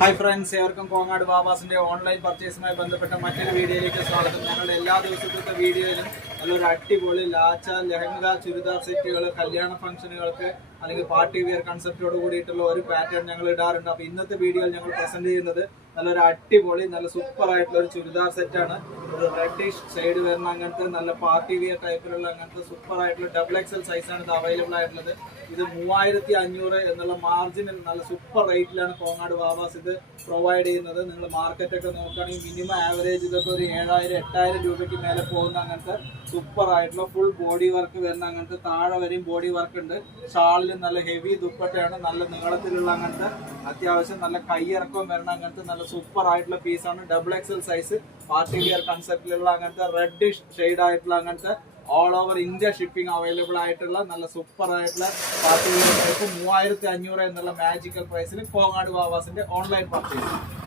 Hi friends, ഏവർക്കും Kongad ബാബാസിന്റെ online പർച്ചേസുമായി ബന്ധപ്പെട്ട മറ്റൊരു വീഡിയോയിലേക്ക് സ്വാഗതം. ഞങ്ങളുടെ എല്ലാ ദിവസത്തെ വീഡിയോയിലും നല്ലൊരു അടിപൊളി ലാച്ച, ലെഹങ്ക, ചുരിദാർ സെറ്റുകൾ, കല്യാണ ഫംഗ്ഷനുകൾക്ക് അല്ലെങ്കിൽ പാർട്ടി വെയർ കൺസെപ്റ്റോട് കൂടിയിട്ടുള്ള ഒരു പാറ്റേൺ ഞങ്ങൾ ഇടാറുണ്ട്. അപ്പോൾ ഇന്നത്തെ വീഡിയോയിൽ ഞങ്ങൾ പ്രസന്റ് ചെയ്യുന്നത് നല്ലൊരു അടിപൊളി നല്ല സൂപ്പർ ആയിട്ടുള്ള ഒരു ചുരിദാർ സെറ്റാണ്. ഒരു റെഡിഷ് ഷെയ്ഡ് വരുന്ന അങ്ങനത്തെ നല്ല പാർട്ടി വെയർ ടൈപ്പിലുള്ള അങ്ങനത്തെ സൂപ്പർ ആയിട്ടുള്ള ഡബിൾ എക്സൽ സൈസാണ് ഇത് അവൈലബിൾ ആയിട്ടുള്ളത്. ഇത് 3500 എന്നുള്ള മാർജിനിൽ നല്ല സൂപ്പർ റേറ്റിലാണ് കോങ്ങാട് ബാബാസ് ഇത് പ്രൊവൈഡ് ചെയ്യുന്നത്. നിങ്ങൾ മാർക്കറ്റൊക്കെ നോക്കുകയാണെങ്കിൽ മിനിമം ആവറേജ് ഇതൊക്കെ ഒരു 7000-8000 രൂപയ്ക്ക് മേലെ പോകുന്ന അങ്ങനത്തെ സൂപ്പർ ആയിട്ടുള്ള ഫുൾ ബോഡി വർക്ക് വരുന്ന അങ്ങനത്തെ താഴെ വരെയും ബോഡി വർക്ക് ഉണ്ട്. ഷാളിലും നല്ല ഹെവി ദുപ്പട്ടയാണ്, നല്ല നീളത്തിലുള്ള അങ്ങനത്തെ അത്യാവശ്യം നല്ല കൈയിറക്കം വരുന്ന അങ്ങനത്തെ നല്ല സൂപ്പർ ആയിട്ടുള്ള പീസാണ്. Double XL size party wear കൺസെപ്റ്റിലുള്ള അങ്ങനത്തെ റെഡിഷ് ഷെയ്ഡ് ആയിട്ടുള്ള അങ്ങനത്തെ all over India shipping available ആയിട്ടുള്ള നല്ല സൂപ്പർ ആയിട്ടുള്ള പാർട്ടി വെയർ ടൈപ്പ് 3500 എന്നുള്ള മാജിക്കൽ പ്രൈസിൽ കോങ്ങാട് ബാബാസിന്റെ ഓൺലൈൻ പർച്ചേസ്.